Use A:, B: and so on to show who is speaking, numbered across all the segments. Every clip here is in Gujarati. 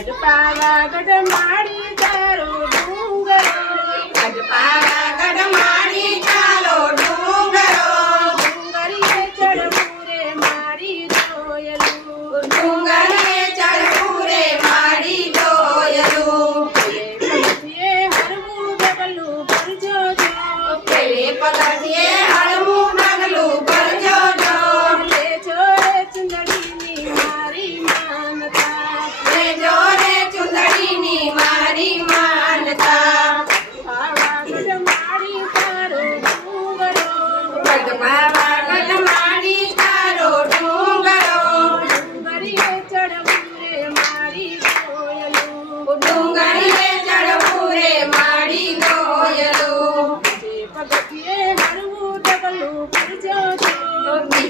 A: આજ પાવાગઢ માડી તારો ડુંગરો
B: આજ પાવાગઢ માડી તારો ડુંગરો
A: ડુંગરીએ ચડવું રે મારી જોયેલું ડુંગર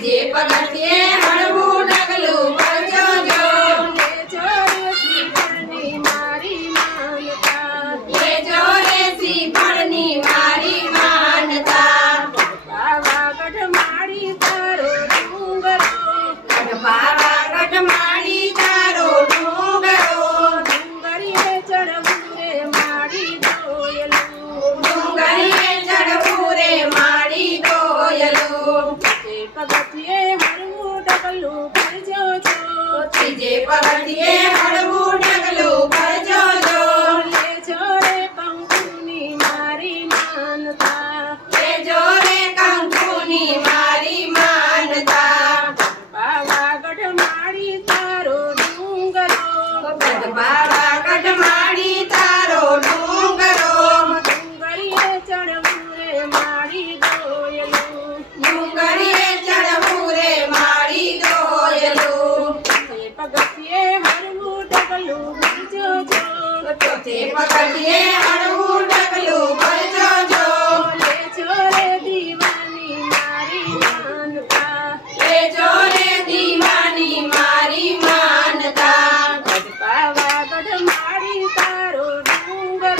B: જે પગથિયે હળવું
A: પગથિયે હરવું ડગલું ભરજો
B: છો ત્રીજે પગથિયે મારી માનતા.
A: લે જો મારી માનતા.
B: પાવાગઢ મારી તારો ડુંગરો. તે પકડીએ અણવું ડગલું ભરજો
A: જો
B: લે છોરે દીવાની મારી માનતા.
A: લે છોરે દીવાની મારી માનતા.
B: ગઢપાવા ગઢ મારી તારો ડુંગરો.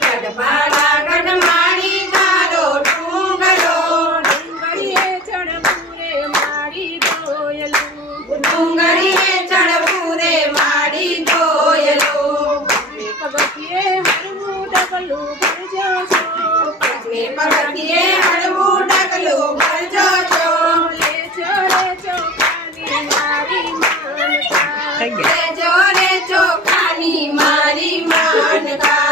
A: ગઢપાવા ગઢ મારી તારો ડુંગરો.
B: ડુંગરીએ ચણપુરે મારી દોયલું.
A: ડુંગરીએ
B: પગથિયે હળવું ડગલું ભરજો છો
A: લેજો લેજો કાની મારી માનતા. લેજો મારી માનતા.